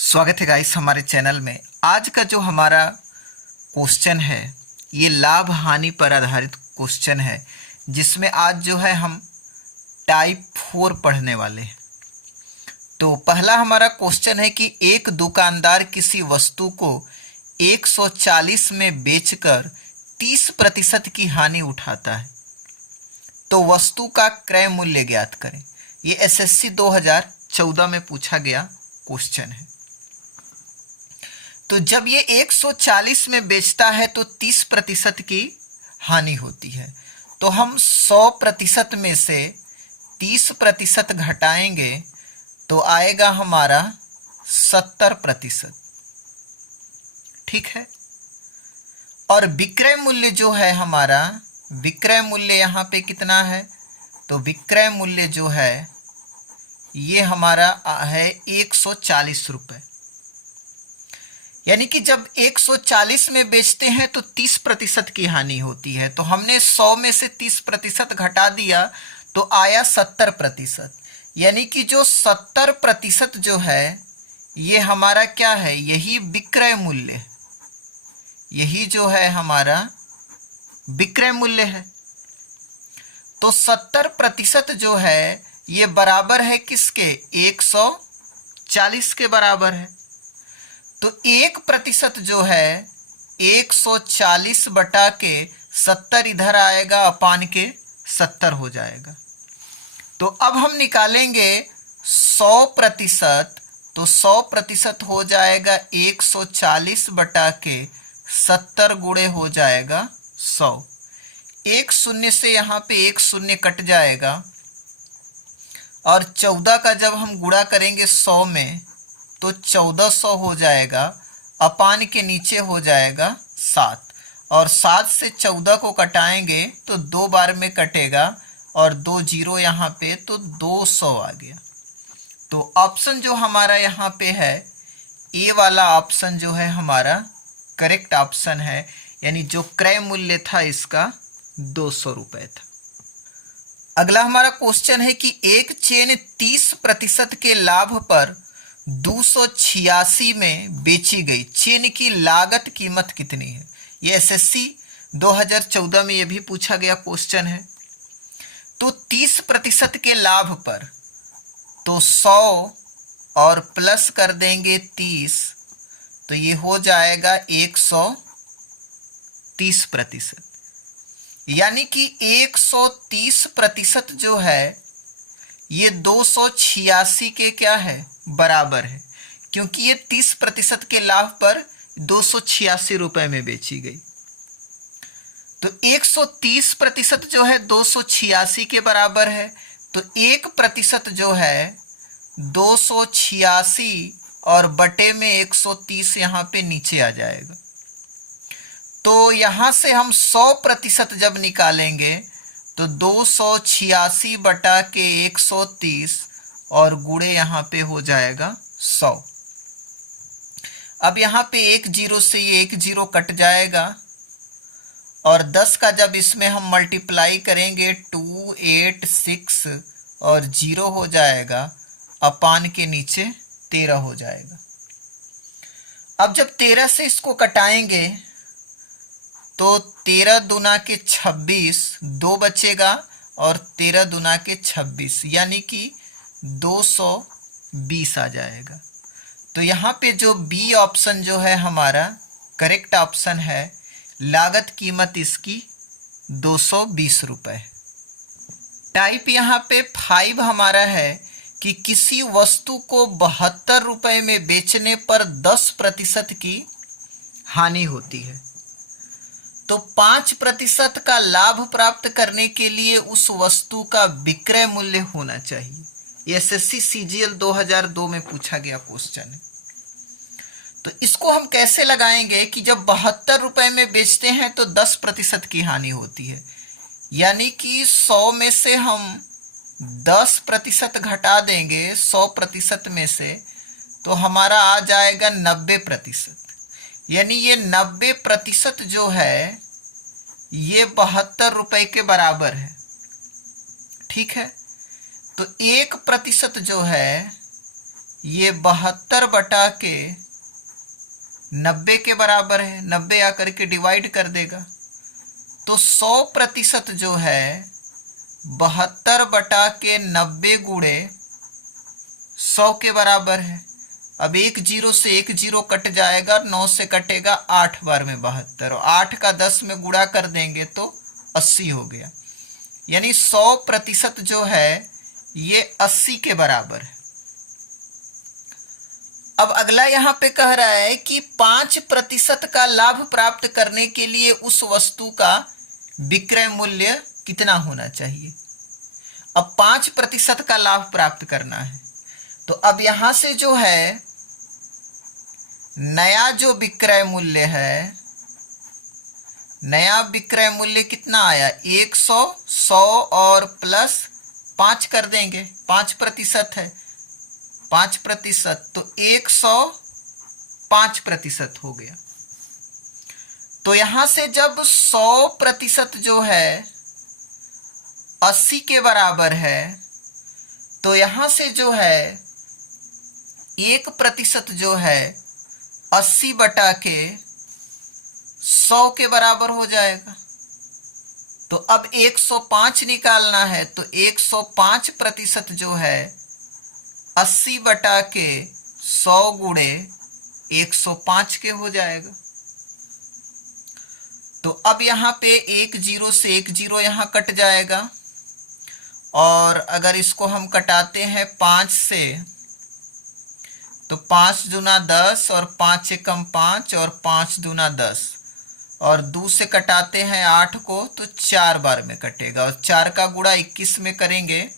स्वागत है गाइस हमारे चैनल में। आज का जो हमारा क्वेश्चन है ये लाभ हानि पर आधारित क्वेश्चन है, जिसमें आज जो है हम टाइप 4 पढ़ने वाले हैं। तो पहला हमारा क्वेश्चन है कि एक दुकानदार किसी वस्तु को 140 में बेचकर 30% की हानि उठाता है, तो वस्तु का क्रय मूल्य ज्ञात करें। ये एसएससी 2014 में पूछा गया क्वेश्चन है। तो जब ये 140 में बेचता है तो 30% की हानि होती है, तो हम 100% में से 30% घटाएंगे तो आएगा हमारा 70%। ठीक है। और विक्रय मूल्य जो है हमारा, विक्रय मूल्य यहाँ पे कितना है, तो विक्रय मूल्य जो है ये हमारा है 140 रुपये। यानी कि जब 140 में बेचते हैं तो 30% की हानि होती है, तो हमने 100 में से 30% घटा दिया तो आया 70%। यानी कि जो 70% जो है ये हमारा क्या है, यही विक्रय मूल्य है, यही जो है हमारा विक्रय मूल्य है। तो 70% जो है ये बराबर है किसके, 140 के बराबर है। तो 1% जो है 140 बटा के 70 इधर आएगा, अपान के 70 हो जाएगा। तो अब हम निकालेंगे 100%, तो 100% हो जाएगा 140 बटा के 70 गुणे हो जाएगा 100। एक शून्य से यहाँ पे एक शून्य कट जाएगा, और 14 का जब हम गुणा करेंगे 100 में तो 1400 हो जाएगा, अपान के नीचे हो जाएगा 7, और 7 से 14 को कटाएंगे तो 2 बार में कटेगा, और 2 जीरो यहाँ पे, तो 200 आ गया। तो ऑप्शन जो हमारा यहाँ पे है, ए वाला ऑप्शन जो है हमारा करेक्ट ऑप्शन है। यानी जो क्रय मूल्य था इसका 200 रुपये था। अगला हमारा क्वेश्चन है कि एक चेन 30% के लाभ पर 286 में बेची गई, चेन की लागत कीमत कितनी है। ये एसएससी 2014 में ये भी पूछा गया क्वेश्चन है। तो 30% के लाभ पर, तो 100 और प्लस कर देंगे 30, तो ये हो जाएगा 130%। यानी कि 130% जो है ये 286 के क्या है, बराबर है, क्योंकि ये 30% के लाभ पर 286 रुपए में बेची गई। तो 130% जो है 286 के बराबर है, तो 1% जो है 286 और बटे में 130 यहाँ पे नीचे आ जाएगा। तो यहाँ से हम 100% जब निकालेंगे तो 286 बटा के 130 और गुणे यहाँ पे हो जाएगा 100। अब यहाँ पे एक जीरो से ये एक जीरो कट जाएगा, और 10 का जब इसमें हम मल्टीप्लाई करेंगे 2, 8, 6 और 0 हो जाएगा, अपान के नीचे 13 हो जाएगा। अब जब 13 से इसको कटाएंगे तो 13 दूना के 26, 2 बचेगा, और 13 दूना के 26 यानी कि 220 आ जाएगा। तो यहाँ पे जो बी ऑप्शन जो है हमारा करेक्ट ऑप्शन है, लागत कीमत इसकी 220 रुपये। टाइप यहाँ पे 5 हमारा है कि किसी वस्तु को 72 रुपये में बेचने पर 10% की हानि होती है, तो 5% का लाभ प्राप्त करने के लिए उस वस्तु का विक्रय मूल्य होना चाहिए। एसएससी सीजीएल 2002 में पूछा गया क्वेश्चन है। तो इसको हम कैसे लगाएंगे कि जब 72 रुपए में बेचते हैं तो 10% की हानि होती है, यानी कि 100 में से हम 10% घटा देंगे 100% में से, तो हमारा आ जाएगा 90%। यानी ये 90% जो है ये 72 रुपए के बराबर है। ठीक है। तो 1% जो है ये 72 बटा के 90 के बराबर है, 90 आकर के डिवाइड कर देगा। तो 100% जो है 72 बटा के 90 गुणे 100 के बराबर है। अब एक जीरो से एक जीरो कट जाएगा, 9 से कटेगा 8 बार में 72, और 8 का 10 में गुणा कर देंगे तो 80 हो गया। यानी 100% जो है ये 80 के बराबर है। अब अगला यहाँ पे कह रहा है कि 5% का लाभ प्राप्त करने के लिए उस वस्तु का विक्रय मूल्य कितना होना चाहिए। अब 5% का लाभ प्राप्त करना है, तो अब यहां से जो है नया जो विक्रय मूल्य है, नया विक्रय मूल्य कितना आया 100, 100 और प्लस 5 कर देंगे, 5% है, 5%, तो 105% हो गया। तो यहां से जब 100% जो है 80 के बराबर है, तो यहां से जो है 1% जो है 80 बटा के 100 के बराबर हो जाएगा। तो अब 105 निकालना है, तो 105% जो है 80 बटा के 100 गुणे 105 के हो जाएगा। तो अब यहाँ पे एक जीरो से एक जीरो यहाँ कट जाएगा, और अगर इसको हम कटाते हैं 5 से, तो 5 दूना 10 और 5 एकम 5 और 5 दूना 10, और 2 से कटाते हैं 8 को तो 4 बार में कटेगा, और 4 का गुणा 21 में करेंगे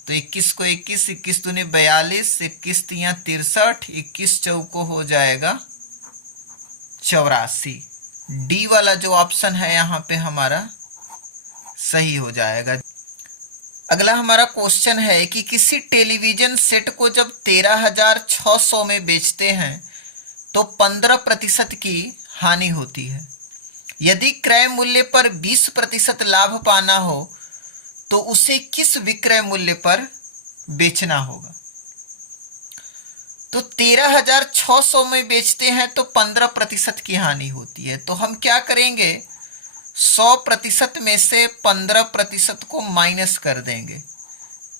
तो 21 को 21, 21 दूनी 42, 21 तिया 63, 21 चौको हो जाएगा 84। डी वाला जो ऑप्शन है यहाँ पे हमारा सही हो जाएगा। अगला हमारा क्वेश्चन है कि किसी टेलीविजन सेट को जब 13,600 में बेचते हैं तो 15% की हानि होती है। यदि क्रय मूल्य पर 20% लाभ पाना हो तो उसे किस विक्रय मूल्य पर बेचना होगा। तो 13,600 में बेचते हैं तो 15% की हानि होती है। तो हम क्या करेंगे, 100% में से 15% को माइनस कर देंगे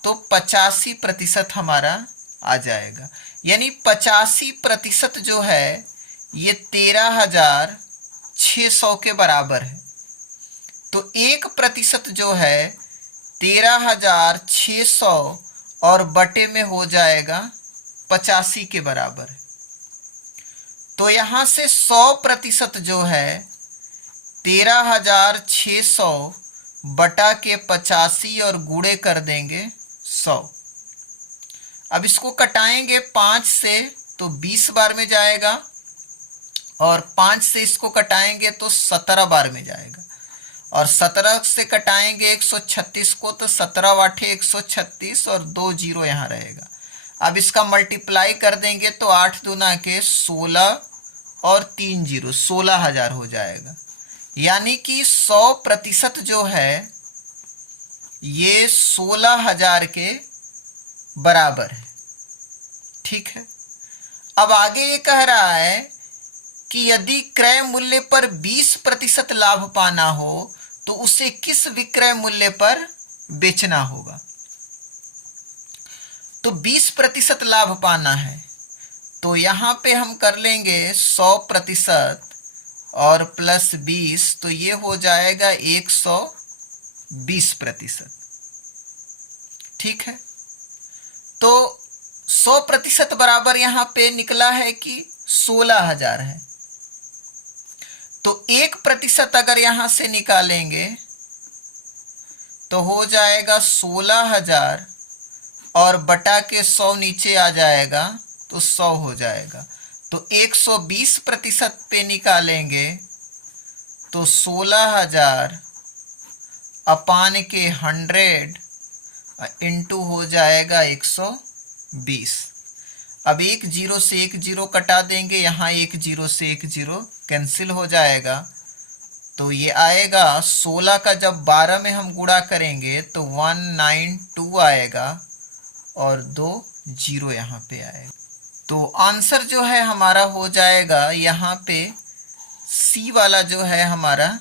तो 85% हमारा आ जाएगा। यानी 85% जो है ये 13,600 के बराबर है। तो 1% जो है 13,600 और बटे में हो जाएगा 85 के बराबर है। तो यहां से 100% जो है 13,600 बटा के 85 और गुणे कर देंगे 100। अब इसको कटाएंगे 5 से तो 20 बार में जाएगा, और 5 से इसको कटाएंगे तो 17 बार में जाएगा, और 17 से कटाएंगे 136 को तो 17 वाठे 136 और 2 जीरो यहाँ रहेगा। अब इसका मल्टीप्लाई कर देंगे तो 8 दूना के 16 और 3 जीरो 16,000 हो जाएगा। यानी कि 100% जो है ये 16,000 के बराबर है। ठीक है। अब आगे ये कह रहा है कि यदि क्रय मूल्य पर 20% लाभ पाना हो तो उसे किस विक्रय मूल्य पर बेचना होगा। तो 20% लाभ पाना है, तो यहां पे हम कर लेंगे 100% और प्लस 20, तो ये हो जाएगा 120%। ठीक है। तो 100% बराबर यहां पे निकला है कि 16,000 है। तो 1% अगर यहां से निकालेंगे तो हो जाएगा 16,000 और बटा के 100 नीचे आ जाएगा तो 100 हो जाएगा। तो 120% पे निकालेंगे तो 16,000 अपान के 100 इंटू हो जाएगा 120। अब एक जीरो से एक जीरो कटा देंगे, यहाँ एक जीरो से एक जीरो कैंसिल हो जाएगा, तो ये आएगा 16 का जब 12 में हम गुणा करेंगे तो 192 आएगा, और 2 जीरो यहाँ पे आएगा। तो आंसर जो है हमारा हो जाएगा यहाँ पे सी वाला जो है हमारा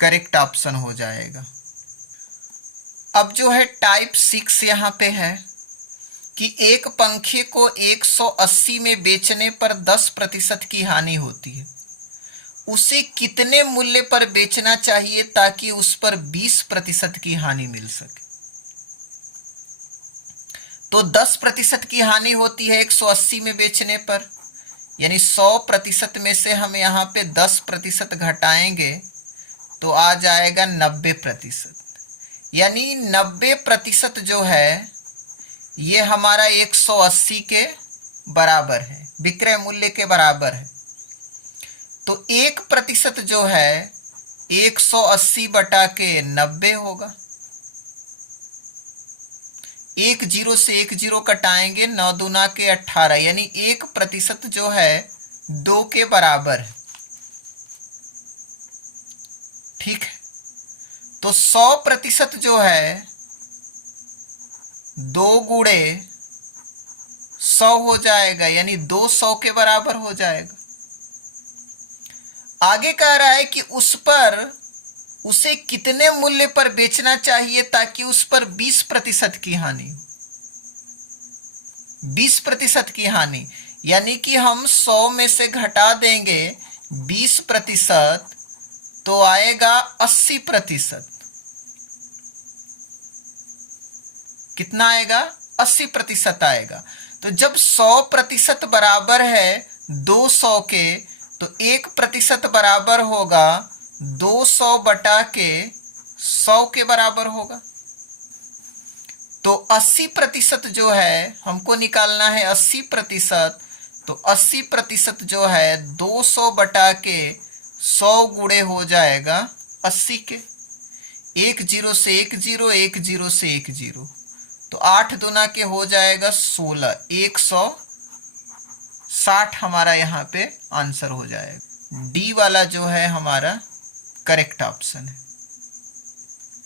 करेक्ट ऑप्शन हो जाएगा। अब जो है टाइप 6 यहाँ पे है कि एक पंखे को 180 में बेचने पर 10% की हानि होती है, उसे कितने मूल्य पर बेचना चाहिए ताकि उस पर 20% की हानि मिल सके। तो 10% की हानि होती है 180 में बेचने पर, यानी 100% में से हम यहाँ पे 10% घटाएंगे तो आ जाएगा 90%। यानी 90% जो है ये हमारा 180 के बराबर है, विक्रय मूल्य के बराबर है। तो 1% जो है 180 बटा के 90 होगा। 1 जीरो से 1 जीरो कटाएंगे, 9 दूना के 18, यानी 1% जो है 2 के बराबर है। ठीक है, तो 100% जो है 2 गुणे 100 हो जाएगा, यानी 200 के बराबर हो जाएगा। आगे कह रहा है कि उसे कितने मूल्य पर बेचना चाहिए ताकि उस पर 20% की हानि हो। 20% की हानि यानी कि हम 100 में से घटा देंगे 20%, तो आएगा 80%। कितना आएगा? 80% आएगा। तो जब 100% बराबर है 200 के, तो 1% बराबर होगा 200 बटा के 100 के बराबर होगा। तो 80% जो है हमको निकालना है 80%, तो 80% जो है 200 बटा के 100 गुणे हो जाएगा 80 के। 1 जीरो से 1 जीरो, 1 जीरो से 1 जीरो, तो 8 दूना के हो जाएगा 16, 160 हमारा यहाँ पे आंसर हो जाएगा। डी वाला जो है हमारा करेक्ट ऑप्शन है।